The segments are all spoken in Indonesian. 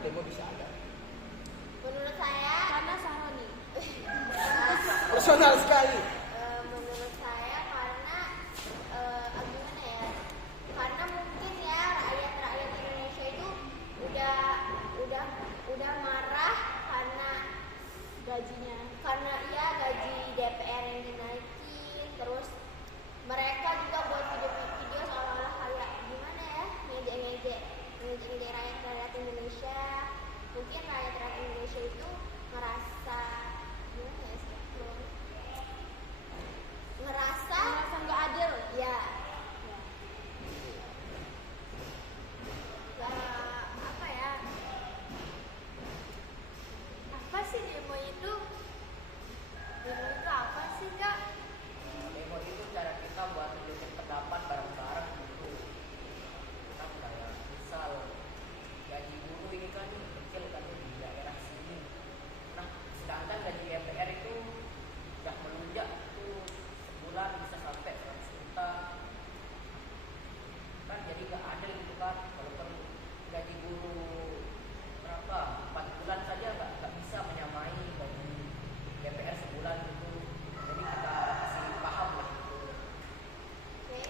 demo bisa ada? Menurut saya Karena Saroni. Personal sekali. menurut saya karena gimana ya? Karena mungkin ya rakyat Indonesia itu udah marah Gajinya. karena iya gaji DPR yang dinaikin, terus mereka juga buat video-video seolah-olah kayak gimana ya, ngejek rakyat Indonesia. Mungkin rakyat Indonesia itu ngerasa gimana ya sih, ngerasa nggak adil. ya apa ya, Apa sih demo itu? Demo itu apa sih, Kak? Demo itu cara kita buat menunjukkan pendapat bareng-bareng gitu. Kita kayak misal gaji guru ini kan kecil kan di daerah sini. Nah, sedangkan gaji DPR itu udah melunjak itu sebulan bisa sampai 100 juta. Kan jadi nggak adil gitu kan. Walaupun gaji guru berapa 4 bulan saja nggak bisa menyamai gaji DPR sebulan gitu. Jadi kita kasih paham lah gitu. oke.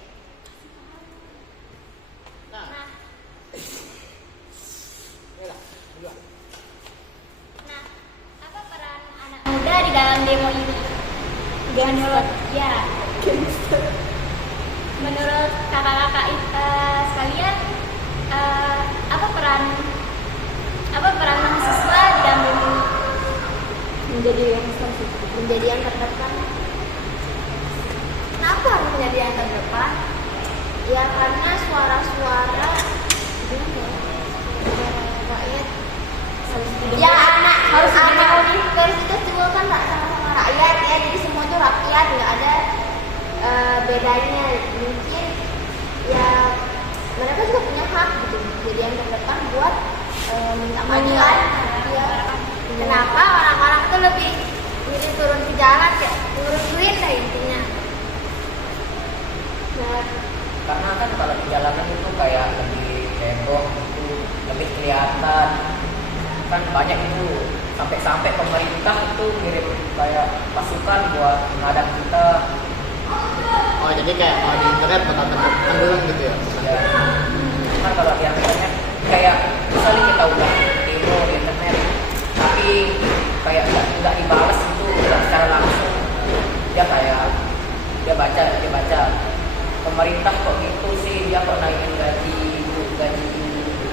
Nah, Nah, inilah dua. Nah, apa peran anak muda di dalam demo ini? Menurut menurut kakak-kakak sekalian, apa peran mahasiswa di dalam demo ini? Menjadi yang terdepan. Kenapa harus menjadi yang terdepan? Ya karena suara-suara rakyat ya harus universitas juga kan sama-sama rakyat ya, jadi semua itu rakyat, nggak ada bedanya. Mungkin ya mereka juga punya hak gitu, jadi yang terdepan buat minta keadilan ya. Kenapa orang-orang itu lebih milih turun ke jalan kayak ngurus duit lah intinya. Nah, Karena kan kalau di jalanan itu kayak lebih heboh itu lebih kelihatan kan, banyak itu sampai pemerintah itu ngirim kayak pasukan buat menghadang kita. Oh, jadi kayak mau di internet bakal tenggelam gitu ya? Ya, kan kalau di internet kayak misalnya kita udah demo di internet tapi kayak nggak dibalas itu nggak secara langsung, dia baca pemerintah kok gitu sih, dia kok naikin gaji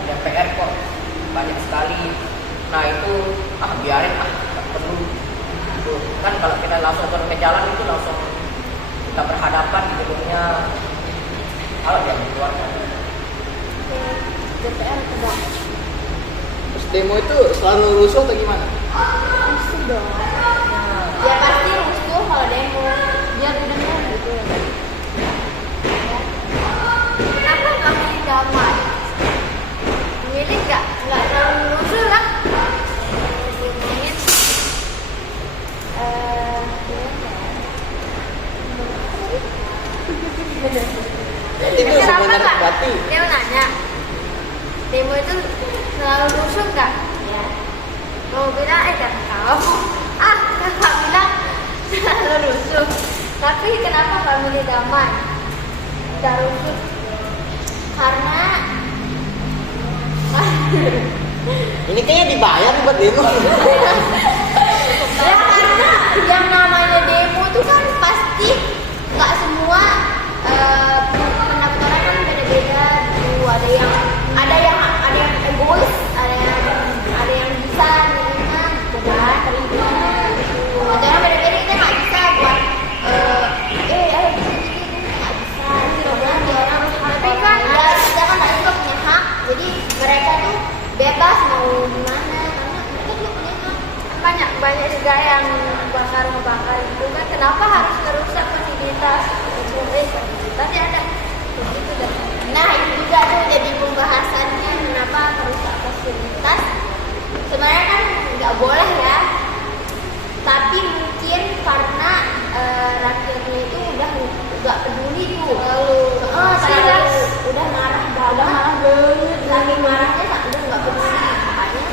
DPR kok banyak sekali. Nah itu biarin nggak perlu gitu. Kan kalau kita langsung turun ke jalan itu langsung kita berhadapan di gedungnya, kalau dia dikeluarkan. DPR tegak. Terus demo itu selalu rusuh atau gimana? Rusuh dong. Ya pasti rusuh kalau demo. Biar didengar gitu. Kenapa nggak milih damai? Milih nggak terlalu rusuh lah. Mungkin Itu sebenarnya berarti. Dia nanya, demo itu selalu rusuh nggak? Ya. Mau bilang jangan tahu. Kakak bilang selalu rusuh. Tapi kenapa nggak milih damai? Nggak rusuh. Karena Ini kayaknya dibayar buat demo. ya karena yang namanya demo itu kan pasti nggak semua pendapat orang kan beda-beda gitu. Ada yang egois, ada yang bisa menerima gitu kan, terima gitu. Ada yang beda-beda, kita nggak bisa buat gini nggak bisa gitu kan. Tapi kan ya kita kan juga punya hak, jadi mereka tuh bebas mau gimana karena mereka juga punya hak. Banyak juga yang ngebakar gitu kan. Kenapa harus merusak fasilitas ya ada begitu kan. Nah itu juga tuh jadi pembahasannya, kenapa merusak fasilitas. Sebenarnya kan nggak boleh ya, tapi mungkin karena rakyatnya itu udah nggak peduli tuh, udah marah banget, lagi marahnya udah nggak peduli, makanya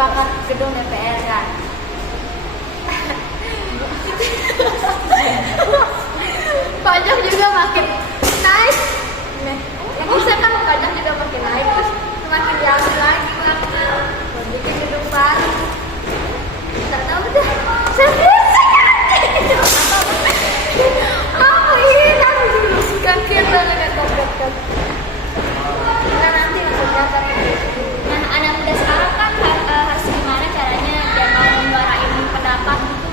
ngebakar gedung DPR kan. Pajak juga makin naik. Kan pajak juga makin naik, terus semakin diambil lagi bakar. Bikin gedung baru. Nggak tahu dah. Serius apa ini? Gantian banget kan. Nah nanti maksudnya tapi. Nah, anak muda sekarang kan harus gimana caranya biar mau menyuarain pendapat gitu.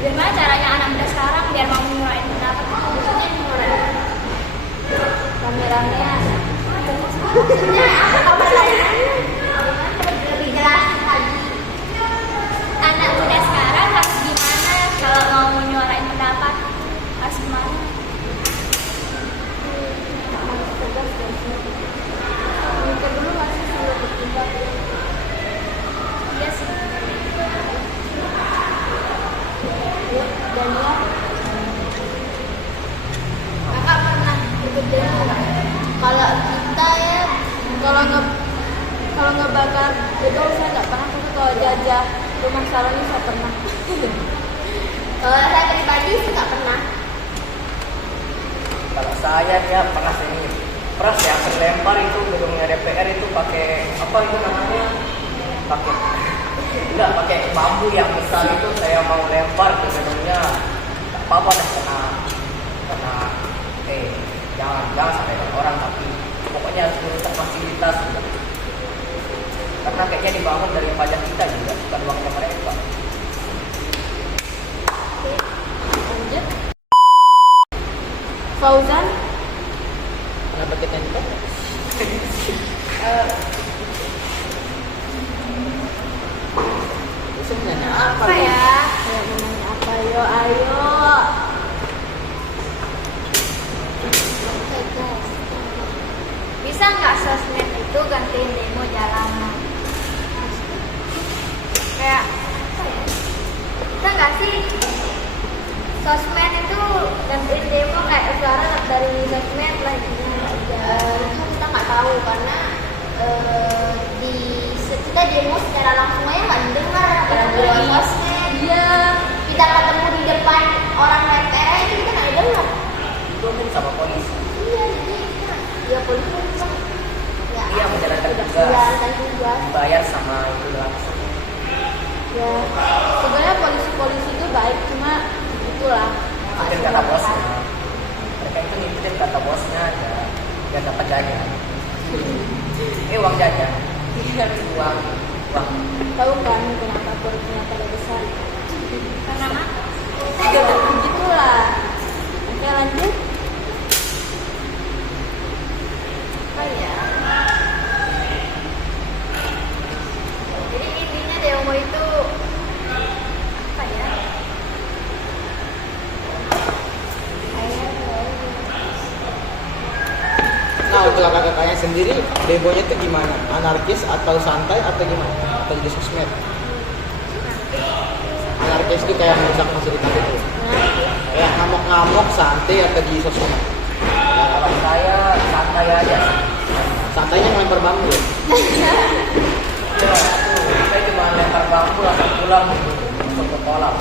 Gimana caranya anak muda sekarang biar mau menyuarain pendapat itu? Maksudnya menyuarain Rame-ramean. maksudnya apa lagi? Lebih jelas lagi. Anak muda sekarang harus gimana kalau mau menyuarain pendapat? Harus gimana? Mikir dulu masih sambil bertindak. Iya sih. Ya, dan ya. Kakak pernah ikut demo nggak? Kalau kita ya, kalau ngebakar itu saya nggak pernah, tapi kalau jajah rumah Saroni saya pernah. Kalau saya pribadi sih nggak pernah. Kalau saya ya pernah sih. Pernah ya lempar itu gedungnya DPR itu pakai apa itu namanya? Pakai bambu yang besar itu saya mau lempar ke gedungnya. Tak apa-apa dah kena jangan sampai ke orang, tapi pokoknya harus merusak fasilitas gitu. Karena kayaknya dibangun dari pajak kita juga, bukan uangnya mereka. Lanjut. Fauzan, Kenapa kita itu? Bisa nanya apa? Apa ya? saya mau nanya apa? Ayo. Bisa nggak sosmed itu gantiin demo jalanan? Kayak apa ya? Bisa nggak sih sosmed itu gantiin demo kayak suara dari sosmed lah itu kita nggak tahu karena kita demo secara langsung aja nggak didengar apalagi lewat sosmed. Iya. Kita ketemu di depan orang DPR itu kita nggak dengar. Itu pun sama polisi. Iya jadi ya polisi kan ya Iya, menjalankan tugas. menjalankan tugas. Dibayar sama itu langsung. Ya, sebenarnya polisi-polisi itu baik, cuma itulah. Ngikutin kata bosnya. Mereka itu ngikutin kata bosnya aja. Biar dapat jajan. Uang jajan. Uang. Tahu kan kenapa perutnya pada besar? Karena apa? Ya begitulah. Oke, lanjut. Oh iya. Jadi intinya demo itu apa ya? Nah, untuk kakak-kakaknya sendiri, demonya itu gimana? Anarkis atau santai atau gimana? Atau di sosmed? Anarkis itu kayak merusak fasilitas itu. Kayak ngamuk-ngamuk, santai atau di sosmed? Kalau saya santai aja sih. Santainya ngelempar bambu. Iya, saya cuma lempar bambu langsung pulang masuk ke kolam.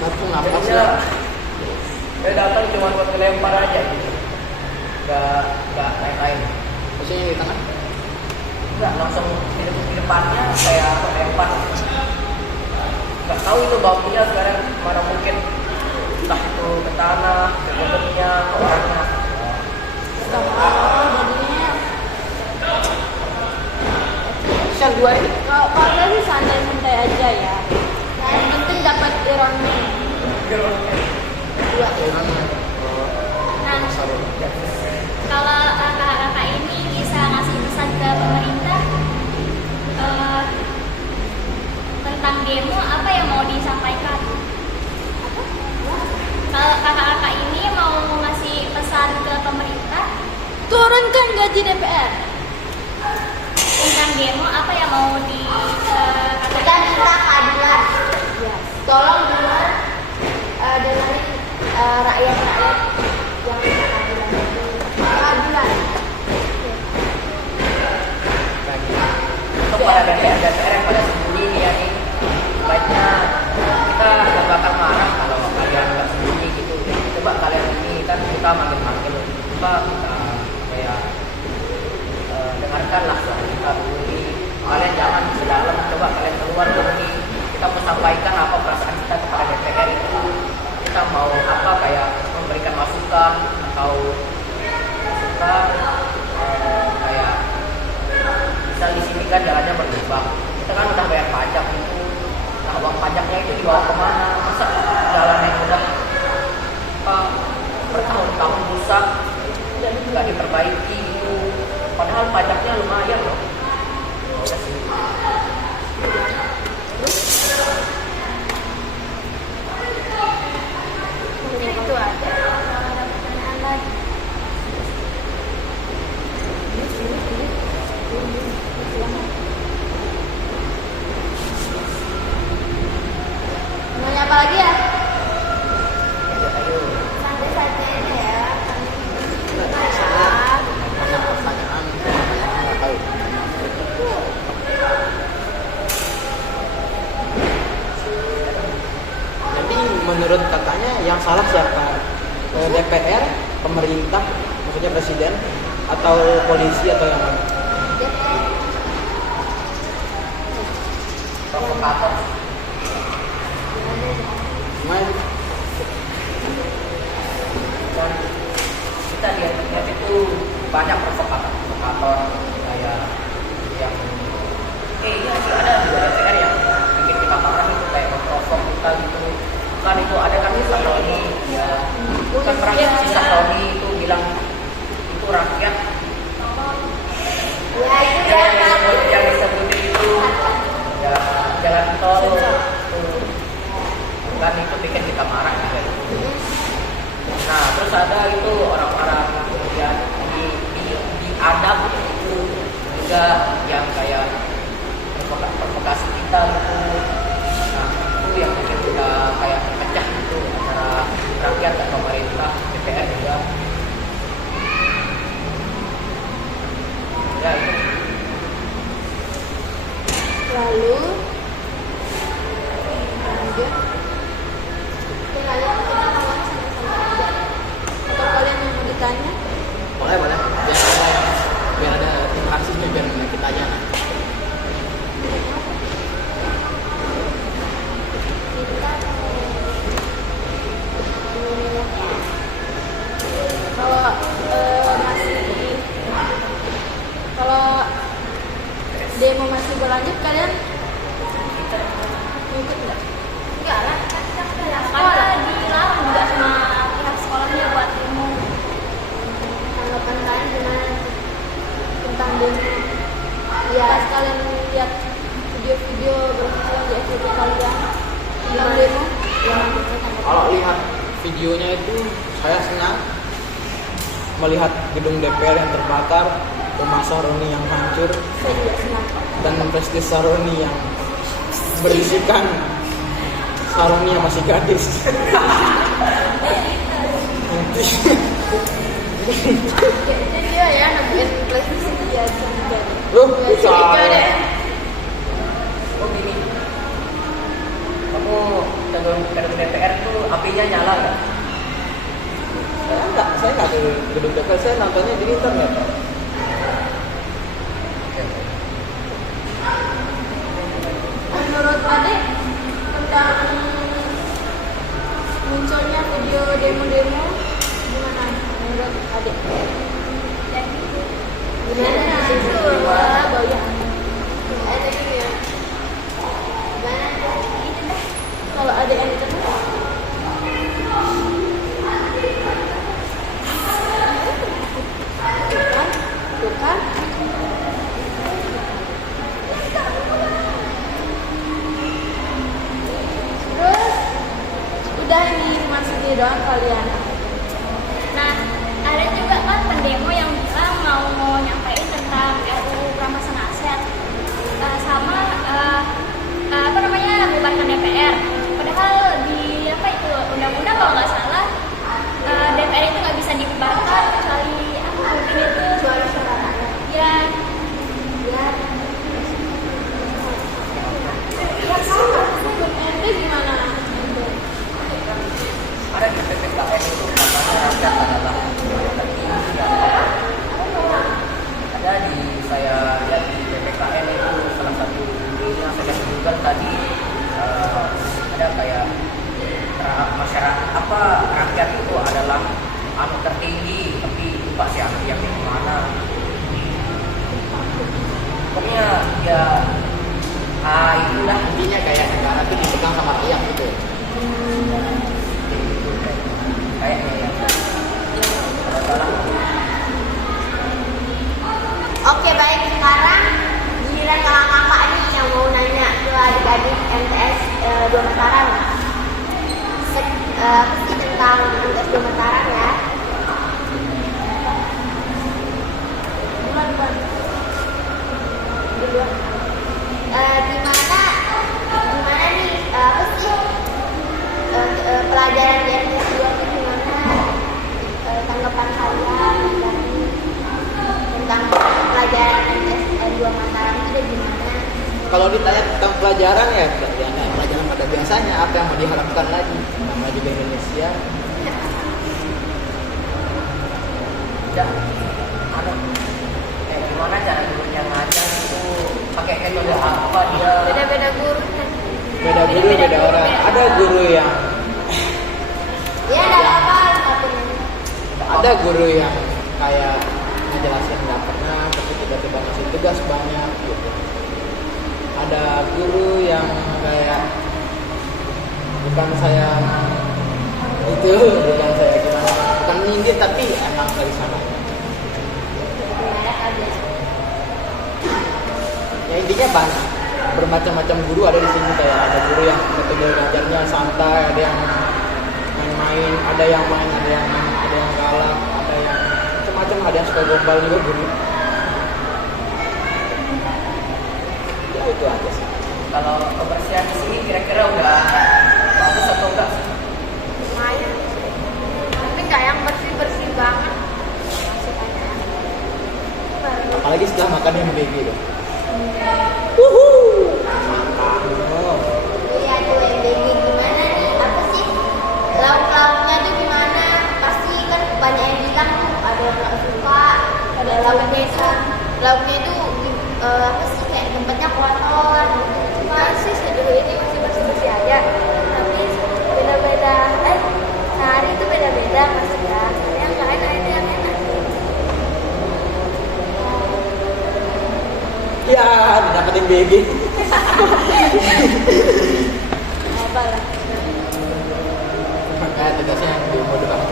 Aku ngapas Jadinya lah. saya datang cuma buat ngelempar aja gitu. Nggak lain-lain. Maksudnya di tengah? Nggak langsung di depannya saya lempar. Nggak tahu itu bambunya sekarang mana mungkin, entah itu ke tanah, ke gedungnya, ke orangnya. Jadinya Yang dua ini? kalau saya sih santai-santai aja ya. Yang penting dapat ironi. Nah, kalau kakak-kakak ini bisa ngasih pesan ke pemerintah tentang demo, apa yang mau disampaikan? Kalau kakak-kakak ini mau ngasih pesan ke pemerintah Turunkan gaji DPR. tentang demo, apa yang mau dikatakan? Kita minta keadilan. Ya. Tolong dengerin rakyat-rakyat yang minta keadilan. Keadilan. sampaikanlah suara kita dulu nih. Kalian jangan di dalam, coba kalian keluar dulu nih. Kita mau sampaikan apa perasaan kita kepada DPR itu. Kita mau apa, kayak memberikan masukan atau kayak misal di sini kan jalannya berlubang. Kita kan udah bayar pajak itu. Nah, uang pajaknya itu dibawa kemana? Masa jalan yang udah bertahun-tahun rusak dan nggak diperbaiki gitu. Padahal pajaknya lumayan loh. Udah sih. Mungkin itu aja. Ada pertanyaan lagi. Nanya apa lagi ya? Ayo. Santai saja aja ya. Banyak pertanyaan nggak tahu. Jadi menurut katanya yang salah siapa? DPR, pemerintah, maksudnya presiden, atau polisi atau yang mana? Provokator. Gimana? Dan kita lihat itu banyak provokator kayak yang iya sih, ada juga DPR yang bikin kita marah itu, kayak memprovok kita gitu. Kan itu ada kan si Sahroni ya, kan pernah si Sahroni itu bilang itu rakyat Ya itu ya. yang disebutin itu ya jalan tol kan, itu bikin kita marah juga. Nah terus ada itu orang-orang kemudian diadab itu juga yang kayak provokasi kita gitu. Nah itu yang bikin kita kayak pecah gitu antara rakyat dan pemerintah, DPR juga. Ya itu. Lalu lanjut. Atau kalian yang mau ditanya? Boleh. Biar ada interaksinya, biar kita aja. Kalau demo masih berlanjut, kalian ikut nggak? Enggak lah, kan kita pihak sekolah dilarang juga sama pihak sekolahnya buat demo. Tanggapan kalian gimana tentang demo? Ya, kalian lihat video-video bermunculan di FYP kalian tentang demo? Ya, Kalau lihat videonya itu saya senang melihat gedung DPR yang terbakar, rumah Sahroni yang hancur, saya juga senang. dan prestis Sahroni yang berisikan Sahroni yang masih gadis. Jadi dia ya nemuin presisi dia juga. Loh, Curiga deh. Oh gini, kamu gedung DPR tuh apinya nyala nggak? Saya nggak ke gedung DPR, saya nontonnya di internet. Menurut Adek tentang munculnya video demo-demo gimana menurut Adek? Gimana? Goyang. Ada gitu ya. Gimana? Gitu deh. Kalau Adek yang internet? Tuh kan? Terus udah ini masih di doang kalian. Nah, ada juga kan pendemo yang bilang mau nyampein tentang RUU perampasan aset sama apa namanya bubarkan DPR. Padahal di apa itu undang-undang kalau nggak salah DPR itu nggak bisa dibubarkan kecuali apa mungkin itu Suara-suara rakyat. Oke baik, sekarang giliran kakak-kakak nih yang mau nanya ke adik-adik MTS 2 Mataram. Apa sih tentang MTS 2 Mataram ya? Duluan. Gimana nih apa sih pelajaran di MTS 2 itu gimana? Tanggapan kalian tentang pelajaran MTS 2 Mataram itu udah gimana? Kalau ditanya tentang pelajaran ya pelajaran pada biasanya, apa yang mau diharapkan lagi namanya juga Indonesia. Ya, ada kayak gimana cara gurunya ngajar itu pakai metode apa dia? Beda-beda guru kan. Beda guru beda orang, ada guru yang Ya ada apa satunya? ada guru yang kayak ngejelasin nggak pernah tapi tiba-tiba ngasih tugas banyak gitu. Ada guru yang kayak bukan saya gimana, bukan nyindir tapi emang dari sana. Ya intinya banyak bermacam-macam guru ada di sini, kayak ada guru yang metode ngajarnya santai, ada yang main-main, ada yang galak, ada yang macam-macam, ada yang suka gombal juga guru. Ya itu aja sih. Kalau kebersihan di sini kira-kira udah bagus atau enggak sih? Lumayan sih. Tapi nggak yang bersih-bersih banget. Masih banyak. Baru. Apalagi setelah makan yang BG deh. Iya tuh MBG gimana nih? Apa sih lauk-lauknya tuh gimana? Pasti kan banyak yang bilang tuh ada yang nggak suka, ada lauknya itu apa sih kayak tempatnya kotor. Masih sejauh ini masih bersih-bersih aja. Tapi beda-beda. Sehari itu beda-beda masih ya. Yang nggak enak itu yang enak. Ya, dapetin BG. Apa lah? Makanya tugasnya yang di mode banget.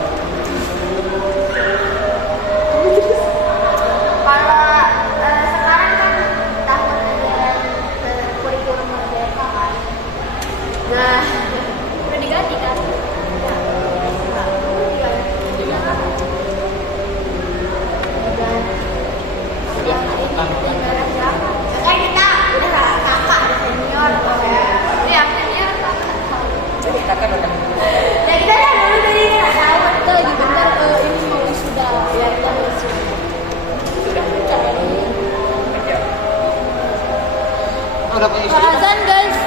Kalau sekarang kan tahun ajaran kurikulum merdeka kan. Nah, udah diganti kan? Makanya kita udah kakak, udah senior, Ini yang senior Jadi kita kan udah dan kita kan dulu dari nggak tahu. kita lagi bentar ini mau wisuda ya kita mau wisuda. sudah Cari. kerja. Ada apa Azan guys.